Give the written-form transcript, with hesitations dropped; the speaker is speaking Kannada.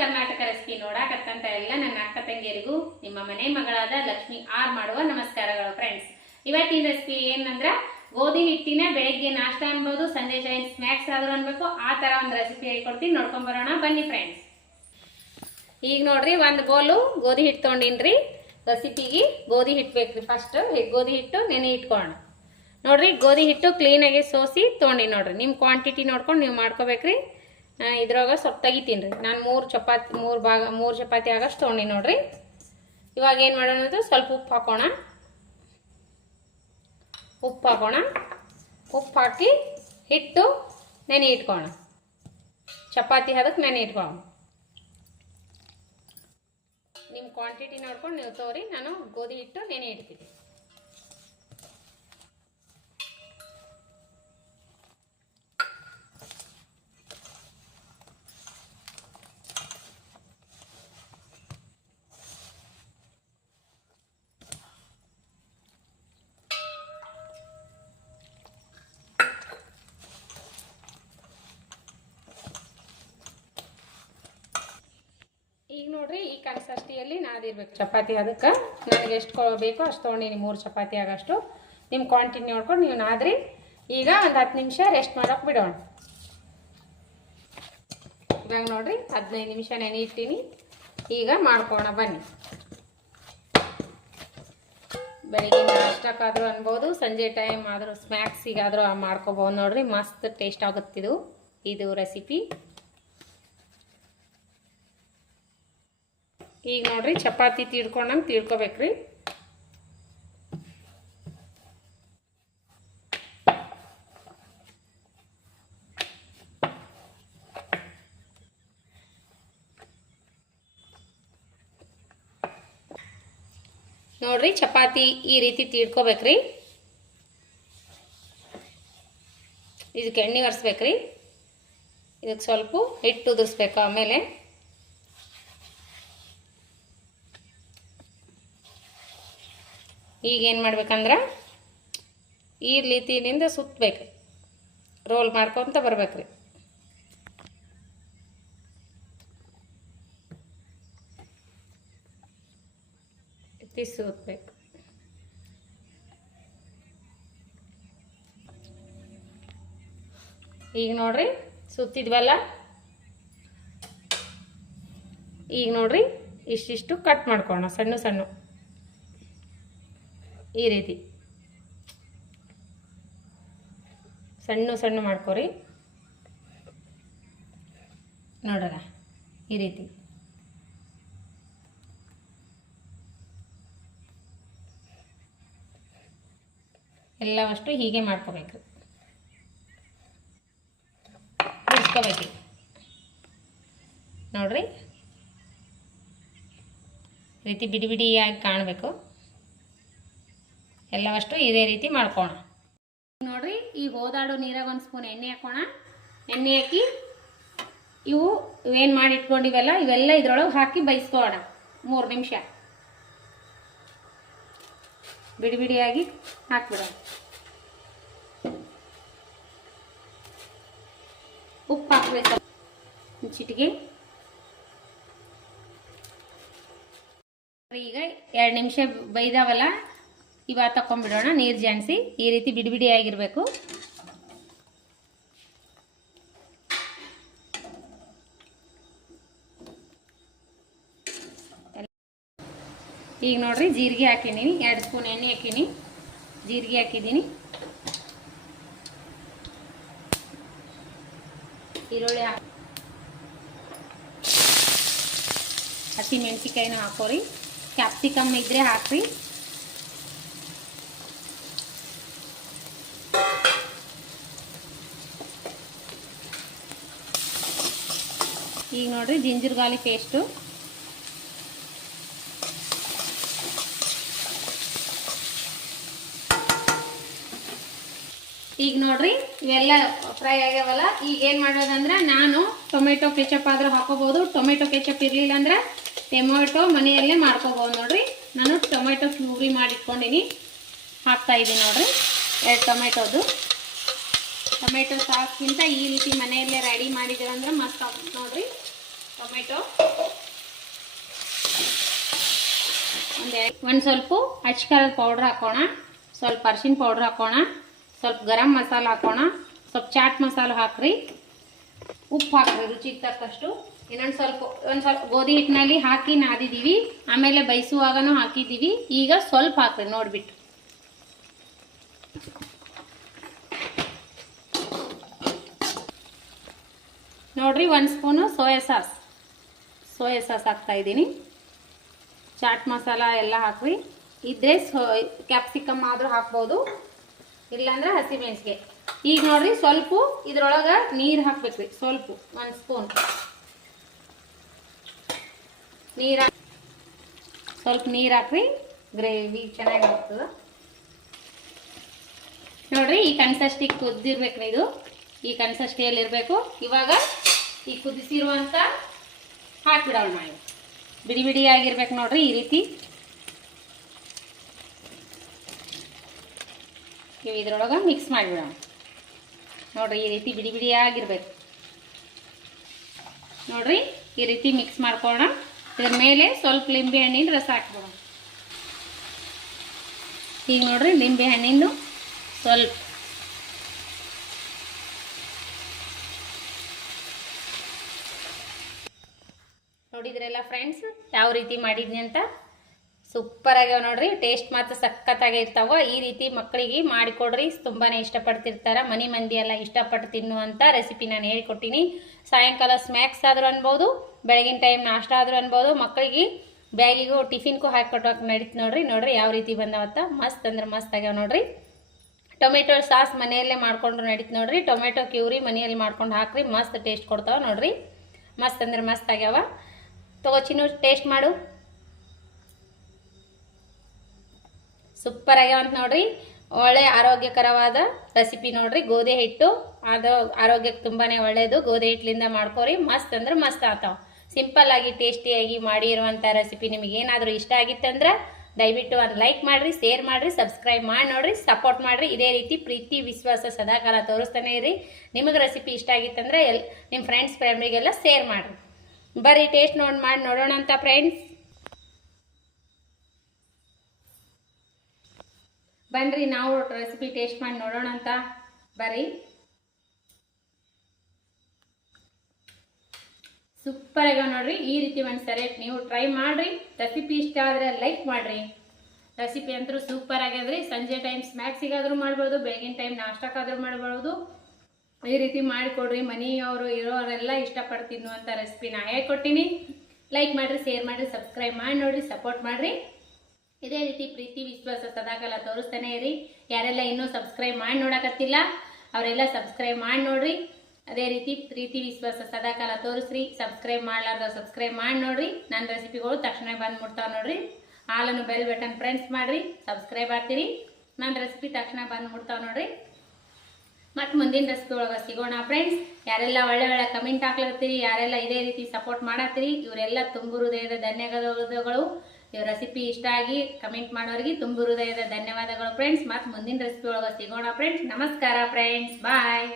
ಕರ್ನಾಟಕ ರೆಸಿಪಿ ನೋಡಾಕತ್ತಂತ ಎಲ್ಲ ನನ್ನ ಅಕ್ಕ ತಂಗಿಯರಿಗೂ ನಿಮ್ಮ ಮನೆ ಮಗಳಾದ ಲಕ್ಷ್ಮಿ ಆರ್ ಮಾಡುವ ನಮಸ್ಕಾರಗಳು ಫ್ರೆಂಡ್ಸ್. ಇವತ್ತಿನ ರೆಸಿಪಿ ಏನಂದ್ರ ಗೋಧಿ ಹಿಟ್ಟಿನ ಬೆಳಗ್ಗೆ ನಾಷ್ಟ ಅನ್ಬೋದು, ಸಂಜೆ ಟೈಮ್ ಸ್ನಾಕ್ಸ್ ಆದ್ರೂ ಅನ್ಬೇಕು, ಆ ತರ ಒಂದು ರೆಸಿಪಿ ಹೇಳ್ಕೊಡ್ತೀನಿ. ನೋಡ್ಕೊಂಡ್ ಬರೋಣ ಬನ್ನಿ ಫ್ರೆಂಡ್ಸ್. ಈಗ ನೋಡ್ರಿ, ಒಂದು ಬೋಲು ಗೋಧಿ ಹಿಟ್ಟು ತೊಗೊಂಡಿನ್ರಿ. ರೆಸಿಪಿಗೆ ಗೋಧಿ ಹಿಟ್ಟು ಬೇಕ್ರಿ. ಫಸ್ಟ್ ಗೋಧಿ ಹಿಟ್ಟು ನೆನೆ ಇಟ್ಕೊಳ್ಳೋಣ. ನೋಡ್ರಿ, ಗೋಧಿ ಹಿಟ್ಟು ಕ್ಲೀನಾಗಿ ಸೋಸಿ ತೊಗೊಂಡಿ. ನೋಡ್ರಿ, ನಿಮ್ಮ ಕ್ವಾಂಟಿಟಿ ನೋಡ್ಕೊಂಡು ನೀವು ಮಾಡ್ಕೋಬೇಕ್ರಿ. ಇದ್ರಾಗ ಸ್ವಲ್ಪ ತೆಗಿತೀನಿ ರೀ. ನಾನು ಮೂರು ಚಪಾತಿ ಆಗಷ್ಟು ತೊಗೊಂಡಿ. ನೋಡ್ರಿ, ಇವಾಗ ಏನು ಮಾಡೋಣ ಅಂದ್ರೆ ಸ್ವಲ್ಪ ಉಪ್ಪು ಹಾಕೋಣ. ಉಪ್ಪು ಹಾಕಿ ಹಿಟ್ಟು ನೆನೆ ಇಟ್ಕೋಣ. ಚಪಾತಿ ಅದಕ್ಕೆ ನೆನೆ ಇಟ್ಕೊಳ್ಳೋಣ. ನಿಮ್ಮ ಕ್ವಾಂಟಿಟಿ ನೋಡ್ಕೊಂಡು ನೀವು ತೋರಿ. ನಾನು ಗೋಧಿ ಹಿಟ್ಟು ನೆನೆ ಇಡ್ತೀನಿ. ಈಗ ನೋಡ್ರಿ, ಈ ಕನ್ಸಿಸ್ಟೆನ್ಸಿಯಲ್ಲಿ ನಾದಿರ್ಬೇಕು ಚಪಾತಿ. ಅದಕ್ಕೆ ನನಗೆ ಎಷ್ಟು ಬೇಕೋ ಅಷ್ಟು ತೊಗೊಂಡಿನಿ, 3 ಚಪಾತಿ ಆಗಷ್ಟು. ನಿಮ್ಮ ಕ್ವಾಂಟಿಟಿ ನೋಡ್ಕೊಂಡು ನೀವು ನಾದ್ರಿ. ಈಗ ಒಂದು 10 ನಿಮಿಷ ರೆಸ್ಟ್ ಮಾಡೋಕೆ ಬಿಡೋಣ. ಇವಾಗ ನೋಡ್ರಿ, 15 ನಿಮಿಷ ನೆನೆ ಇಟ್ಟಿನಿ. ಈಗ ಮಾಡ್ಕೋಣ ಬನ್ನಿ. ಬೆಳಿಗ್ಗೆ ನಾಷ್ಟಕ್ಕಾದ್ರೂ ಅನ್ಬೋದು, ಸಂಜೆ ಟೈಮ್ ಆದರೂ ಸ್ನ್ಯಾಕ್ಸಿಗಾದರೂ ಮಾಡ್ಕೋಬೋದು. ನೋಡ್ರಿ, ಮಸ್ತ್ ಟೇಸ್ಟ್ ಆಗುತ್ತಿದು ಇದು ರೆಸಿಪಿ. ಈಗ ನೋಡ್ರಿ, ಚಪಾತಿ ತೀಡ್ಕೊಂಡಂಗೆ ತೀಡ್ಕೋಬೇಕ್ರಿ. ನೋಡ್ರಿ, ಚಪಾತಿ ಈ ರೀತಿ ತೀಡ್ಕೋಬೇಕ್ರಿ. ಇದಕ್ಕೆ ಎಣ್ಣೆ ಒರೆಸ್ಬೇಕ್ರಿ. ಇದಕ್ಕೆ ಸ್ವಲ್ಪ ಹಿಟ್ಟು ಉದುರಿಸ್ಬೇಕು. ಆಮೇಲೆ ಈಗೇನು ಮಾಡ್ಬೇಕಂದ್ರೆ ಈ ರೀತಿಯಿಂದ ಸುತ್ತಬೇಕು. ರೋಲ್ ಮಾಡ್ಕೊತ ಬರ್ಬೇಕ್ರಿ. ಸುತ್ತಬೇಕು. ಈಗ ನೋಡ್ರಿ, ಸುತ್ತಿದ್ವಲ್ಲ. ಈಗ ನೋಡ್ರಿ, ಇಷ್ಟಿಷ್ಟು ಕಟ್ ಮಾಡ್ಕೋಣ. ಸಣ್ಣ ಸಣ್ಣ ಈ ರೀತಿ ಸಣ್ಣ ಸಣ್ಣ ಮಾಡ್ಕೊರಿ. ನೋಡೋಣ, ಈ ರೀತಿ ಎಲ್ಲವಷ್ಟು ಹೀಗೆ ಮಾಡ್ಕೋಬೇಕು. ಬಿಡಿಸ್ಕೋಬೇಕು. ನೋಡ್ರಿ, ರೀತಿ ಬಿಡಿ ಬಿಡಿಯಾಗಿ ಕಾಣಬೇಕು. ಎಲ್ಲವಷ್ಟು ಇದೇ ರೀತಿ ಮಾಡ್ಕೋಣ. ನೋಡ್ರಿ, ಈ ಹೋದಾಡು ನೀರಾಗ 1 ಸ್ಪೂನ್ ಎಣ್ಣೆ ಹಾಕೋಣ. ಎಣ್ಣೆ ಹಾಕಿ ಇವೇನು ಮಾಡಿ ಇಟ್ಕೊಂಡಿವಲ್ಲ ಇವೆಲ್ಲ ಇದ್ರೊಳಗೆ ಹಾಕಿ ಬೇಯಿಸ್ಕೋಣ 3 ನಿಮಿಷ. ಬಿಡಿ ಬಿಡಿಯಾಗಿ ಹಾಕ್ಬಿಡೋಣ. ಉಪ್ಪು ಹಾಕ್ಬೇಕು ಚಿಟಿಗೆ. ಈಗ 2 ನಿಮಿಷ ಬೈದಾವಲ್ಲ, ಇವಾಗ ತಕೊಂಡ್ಬಿಡೋಣ. ನೀರು ಜಾಣಿಸಿ ಈ ರೀತಿ ಬಿಡಿ ಬಿಡಿಯಾಗಿರ್ಬೇಕು. ಈಗ ನೋಡ್ರಿ, ಜೀರಿಗೆ ಹಾಕಿದ್ದೀನಿ. 2 ಸ್ಪೂನ್ ಎಣ್ಣೆ ಹಾಕಿನಿ, ಜೀರಿಗೆ ಹಾಕಿದ್ದೀನಿ. ಈರುಳ್ಳಿ ಹಸಿ ಮೆಣಸಿಕಾಯಿನೂ ಹಾಕೋರಿ. ಕ್ಯಾಪ್ಸಿಕಮ್ ಇದ್ರೆ ಹಾಕ್ರಿ. ಈಗ ನೋಡ್ರಿ, ಜಿಂಜರ್ ಗಾರ್ಲಿಕ್ ಪೇಸ್ಟು. ಈಗ ನೋಡ್ರಿ, ಇವೆಲ್ಲ ಫ್ರೈ ಆಗ್ಯಾವಲ್ಲ. ಈಗ ಏನು ಮಾಡೋದಂದ್ರೆ, ನಾನು ಟೊಮೆಟೊ ಕೆಚಪ್ ಆದರೂ ಹಾಕೋಬೋದು. ಟೊಮೆಟೊ ಕೆಚಪ್ ಇರಲಿಲ್ಲ ಅಂದ್ರೆ ಟೊಮೆಟೊ ಮನೆಯಲ್ಲೇ ಮಾಡ್ಕೋಬೋದು. ನೋಡ್ರಿ, ನಾನು ಟೊಮೆಟೊ ಪ್ಯೂರಿ ಮಾಡಿಟ್ಕೊಂಡಿನಿ, ಹಾಕ್ತಾ ಇದ್ದೀನಿ. ನೋಡ್ರಿ, 2 ಟೊಮೆಟೊದು. ಟೊಮೆಟೊ ಸಾಸ್ಗಿಂತ ಈ ರೀತಿ ಮನೆಯಲ್ಲೇ ರೆಡಿ ಮಾಡಿದ್ದೀರಂದ್ರೆ ಮಸ್ತ್ ಆಗುತ್ತೆ ನೋಡ್ರಿ. ಟೊಮೆಟೊ, ಒಂದು ಸ್ವಲ್ಪ ಅಚ್ಕಾರದ ಪೌಡ್ರ್ ಹಾಕೋಣ, ಸ್ವಲ್ಪ ಅರಿಶಿನ ಪೌಡ್ರ್ ಹಾಕೋಣ, ಸ್ವಲ್ಪ ಗರಂ ಮಸಾಲ ಹಾಕೋಣ, ಸ್ವಲ್ಪ ಚಾಟ್ ಮಸಾಲ ಹಾಕ್ರಿ, ಉಪ್ಪು ಹಾಕ್ರಿ ರುಚಿಗೆ ತಕ್ಕಷ್ಟು. ಇನ್ನೊಂದು ಸ್ವಲ್ಪ ಗೋಧಿ ಹಿಟ್ಟಿನಲ್ಲಿ ಹಾಕಿ ನಾದಿದ್ದೀವಿ, ಆಮೇಲೆ ಬೈಸುವಾಗನೂ ಹಾಕಿದ್ದೀವಿ. ಈಗ ಸ್ವಲ್ಪ ಹಾಕ್ರಿ ನೋಡಿಬಿಟ್ಟು. ನೋಡ್ರಿ, 1 ಸ್ಪೂನು ಸೋಯಾ ಸಾಸ್ ಹಾಕ್ತಾ ಇದ್ದೀನಿ. ಚಾಟ್ ಮಸಾಲ ಎಲ್ಲ ಹಾಕ್ರಿ. ಇದ್ರೆ ಕ್ಯಾಪ್ಸಿಕಮ್ ಆದರೂ ಹಾಕ್ಬೋದು, ಇಲ್ಲಾಂದ್ರೆ ಹಸಿಮೆಣಸಿಗೆ. ಈಗ ನೋಡ್ರಿ, ಸ್ವಲ್ಪ ಇದ್ರೊಳಗೆ ನೀರು ಹಾಕ್ಬೇಕ್ರಿ. ಸ್ವಲ್ಪ 1 ಸ್ಪೂನ್ ಸ್ವಲ್ಪ ನೀರು ಹಾಕ್ರಿ, ಗ್ರೇವಿ ಚೆನ್ನಾಗಿ ಆಗ್ತದೆ. ನೋಡ್ರಿ, ಈ ಕನ್ಸಿಸ್ಟಿಗೆ ಕುದ್ದಿರ್ಬೇಕ್ರಿ. ಇದು ಈ ಕನ್ಸಿಸ್ಟಿಯಲ್ಲಿರಬೇಕು. ಇವಾಗ ಈ ಕುದಿಸಿರುವಂಥ ಹಾಕ್ಬಿಡೋಣ ನಾವು. ಬಿಡಿ ಬಿಡಿ ಆಗಿರ್ಬೇಕು ನೋಡ್ರಿ, ಈ ರೀತಿ. ಇವು ಇದ್ರೊಳಗೆ ಮಿಕ್ಸ್ ಮಾಡಿಬಿಡೋಣ. ನೋಡ್ರಿ, ಈ ರೀತಿ ಬಿಡಿ ಬಿಡಿ ಆಗಿರ್ಬೇಕು ನೋಡ್ರಿ. ಈ ರೀತಿ ಮಿಕ್ಸ್ ಮಾಡ್ಕೊಳ್ಳೋಣ. ಇದ್ರ ಮೇಲೆ ಸ್ವಲ್ಪ ಲಿಂಬೆ ಹಣ್ಣಿನ ರಸ ಹಾಕ್ಬಿಡೋಣ. ಈಗ ನೋಡ್ರಿ, ಲಿಂಬೆ ಹಣ್ಣಿಂದು ಸ್ವಲ್ಪ ನೋಡಿದ್ರಲ್ಲ ಫ್ರೆಂಡ್ಸ್, ಯಾವ ರೀತಿ ಮಾಡಿದ್ನಿ ಅಂತ. ಸೂಪರ್ ಆಗ್ಯಾವ ನೋಡ್ರಿ. ಟೇಸ್ಟ್ ಮಾತ್ರ ಸಖತ್ತಾಗಿ ಇರ್ತಾವ. ಈ ರೀತಿ ಮಕ್ಕಳಿಗೆ ಮಾಡಿಕೊಡ್ರಿ, ತುಂಬಾನೇ ಇಷ್ಟಪಡ್ತಿರ್ತಾರ. ಮನೆ ಮಂದಿ ಎಲ್ಲ ಇಷ್ಟಪಟ್ಟು ತಿನ್ನುವಂಥ ರೆಸಿಪಿ ನಾನು ಹೇಳಿಕೊಟ್ಟಿನಿ. ಸಾಯಂಕಾಲ ಸ್ನ್ಯಾಕ್ಸ್ ಆದರೂ ಅನ್ಬೋದು, ಬೆಳಗಿನ ಟೈಮ್ ನಾಷ್ಟ ಆದರೂ ಅನ್ಬೋದು. ಮಕ್ಕಳಿಗೆ ಬ್ಯಾಗಿಗೂ ಟಿಫಿನ್ಗೂ ಹಾಕಿಕೊಟ್ಟೋಕೆ ನಡೀತು ನೋಡ್ರಿ. ನೋಡ್ರಿ ಯಾವ ರೀತಿ ಬಂದಾವತ್ತ, ಮಸ್ತ್ ಅಂದ್ರೆ ಮಸ್ತ್ ಆಗ್ಯಾವ ನೋಡ್ರಿ. ಟೊಮೆಟೊ ಸಾಸ್ ಮನೆಯಲ್ಲೇ ಮಾಡ್ಕೊಂಡ್ರು ನಡೀತು ನೋಡ್ರಿ. ಟೊಮೆಟೊ ಕ್ಯೂರಿ ಮನೆಯಲ್ಲಿ ಮಾಡ್ಕೊಂಡು ಹಾಕ್ರಿ, ಮಸ್ತ್ ಟೇಸ್ಟ್ ಕೊಡ್ತಾವ ನೋಡ್ರಿ. ಮಸ್ತ್ ಅಂದ್ರೆ ಮಸ್ತ್ ಆಗ್ಯಾವ. ತಗೋ ಚಿನ್ನು, ಟೇಸ್ಟ್ ಮಾಡು. ಸೂಪರ್ ಆಗ್ಯಾವ ಅಂತ ನೋಡ್ರಿ. ಒಳ್ಳೆ ಆರೋಗ್ಯಕರವಾದ ರೆಸಿಪಿ ನೋಡ್ರಿ. ಗೋಧಿ ಹಿಟ್ಟು ಅದು ಆರೋಗ್ಯಕ್ಕೆ ತುಂಬಾನೇ ಒಳ್ಳೇದು. ಗೋಧಿ ಹಿಟ್ಟಿನಿಂದ ಮಾಡ್ಕೋರಿ, ಮಸ್ತ್ ಅಂದ್ರೆ ಮಸ್ತ್ ಆಗ್ತಾವ. ಸಿಂಪಲ್ ಆಗಿ ಟೇಸ್ಟಿಯಾಗಿ ಮಾಡಿರುವಂಥ ರೆಸಿಪಿ ನಿಮಗೆ ಏನಾದರೂ ಇಷ್ಟ ಆಗಿತ್ತಂದ್ರೆ ದಯವಿಟ್ಟು ಒಂದು ಲೈಕ್ ಮಾಡಿರಿ, ಶೇರ್ ಮಾಡಿರಿ, ಸಬ್ಸ್ಕ್ರೈಬ್ ಮಾಡಿ ನೋಡ್ರಿ, ಸಪೋರ್ಟ್ ಮಾಡಿರಿ. ಇದೇ ರೀತಿ ಪ್ರೀತಿ ವಿಶ್ವಾಸ ಸದಾಕಾಲ ತೋರಿಸ್ತಾನೆ ಇರಿ. ನಿಮಗೆ ರೆಸಿಪಿ ಇಷ್ಟ ಆಗಿತ್ತಂದ್ರೆ ನಿಮ್ಮ ಫ್ರೆಂಡ್ಸ್ ಫ್ಯಾಮಿಲಿಗೆಲ್ಲ ಶೇರ್ ಮಾಡಿರಿ. ಬರ್ರಿ ಟೇಸ್ಟ್ ಮಾಡಿ ನೋಡೋಣ ಅಂತ ಫ್ರೆಂಡ್ಸ್. ಬನ್ರಿ ನಾವು ರೆಸಿಪಿ ಟೇಸ್ಟ್ ಮಾಡಿ ನೋಡೋಣ ಅಂತ. ಬರ್ರಿ. ಸೂಪರ್ ಆಗ ನೋಡ್ರಿ. ಈ ರೀತಿ ಒಂದ್ಸರಿ ನೀವು ಟ್ರೈ ಮಾಡ್ರಿ. ರೆಸಿಪಿ ಇಷ್ಟ ಆದ್ರೆ ಲೈಕ್ ಮಾಡ್ರಿ. ರೆಸಿಪಿ ಅಂತೂ ಸೂಪರ್ ಆಗ್ಯದ್ರಿ. ಸಂಜೆ ಟೈಮ್ ಸ್ನ್ಯಾಕ್ಸಿಗಾದ್ರೂ ಮಾಡ್ಬೋದು, ಬೆಳಗಿನ ಟೈಮ್ ನಾಷ್ಟಕ್ಕಾದ್ರೂ ಮಾಡ್ಬೋದು. ಈ ರೀತಿ ಮಾಡಿಕೊಡ್ರಿ. ಮನೆಯವರು ಇರೋರೆಲ್ಲ ಇಷ್ಟಪಟ್ಟು ತಿನ್ನುವಂಥ ರೆಸಿಪಿ ನಾ ಹೇಳ್ಕೊಟ್ಟಿನಿ. ಲೈಕ್ ಮಾಡಿರಿ, ಶೇರ್ ಮಾಡಿರಿ, ಸಬ್ಸ್ಕ್ರೈಬ್ ಮಾಡಿ ನೋಡ್ರಿ, ಸಪೋರ್ಟ್ ಮಾಡಿರಿ. ಇದೇ ರೀತಿ ಪ್ರೀತಿ ವಿಶ್ವಾಸ ಸದಾಕಾಲ ತೋರಿಸ್ತಾನೆ ಇರಿ. ಯಾರೆಲ್ಲ ಇನ್ನೂ ಸಬ್ಸ್ಕ್ರೈಬ್ ಮಾಡಿ ನೋಡಕತ್ತಿಲ್ಲ ಅವರೆಲ್ಲ ಸಬ್ಸ್ಕ್ರೈಬ್ ಮಾಡಿ ನೋಡ್ರಿ. ಅದೇ ರೀತಿ ಪ್ರೀತಿ ವಿಶ್ವಾಸ ಸದಾಕಾಲ ತೋರಿಸ್ರಿ. ಸಬ್ಸ್ಕ್ರೈಬ್ ಮಾಡ್ಲಾರ್ದ ಸಬ್ಸ್ಕ್ರೈಬ್ ಮಾಡಿ ನೋಡ್ರಿ. ನನ್ನ ರೆಸಿಪಿಗಳು ತಕ್ಷಣ ಬಂದ್ಬಿಡ್ತಾವ ನೋಡ್ರಿ. ಹಾಲನ್ನು ಬೆಲ್ ಬಟನ್ ಪ್ರೆಸ್ ಮಾಡ್ರಿ, ಸಬ್ಸ್ಕ್ರೈಬ್ ಆಗ್ತೀರಿ. ನನ್ನ ರೆಸಿಪಿ ತಕ್ಷಣ ಬಂದ್ಬಿಡ್ತಾವ ನೋಡ್ರಿ. ಮತ್ತು ಮುಂದಿನ ರೆಸಿಪಿ ಒಳಗೆ ಸಿಗೋಣ ಫ್ರೆಂಡ್ಸ್. ಯಾರೆಲ್ಲ ಒಳ್ಳೆ ಕಮೆಂಟ್ ಹಾಕ್ಲತ್ತೀರಿ, ಯಾರೆಲ್ಲ ಇದೇ ರೀತಿ ಸಪೋರ್ಟ್ ಮಾಡತ್ತೀರಿ, ಇವರೆಲ್ಲ ತುಂಬು ಹೃದಯದ ಧನ್ಯವಾದಗಳು. ಇವ್ರ ರೆಸಿಪಿ ಇಷ್ಟ ಆಗಿ ಕಮೆಂಟ್ ಮಾಡೋರಿಗೆ ತುಂಬು ಹೃದಯದ ಧನ್ಯವಾದಗಳು ಫ್ರೆಂಡ್ಸ್. ಮತ್ತು ಮುಂದಿನ ರೆಸಿಪಿ ಒಳಗೆ ಸಿಗೋಣ ಫ್ರೆಂಡ್ಸ್. ನಮಸ್ಕಾರ ಫ್ರೆಂಡ್ಸ್, ಬಾಯ್.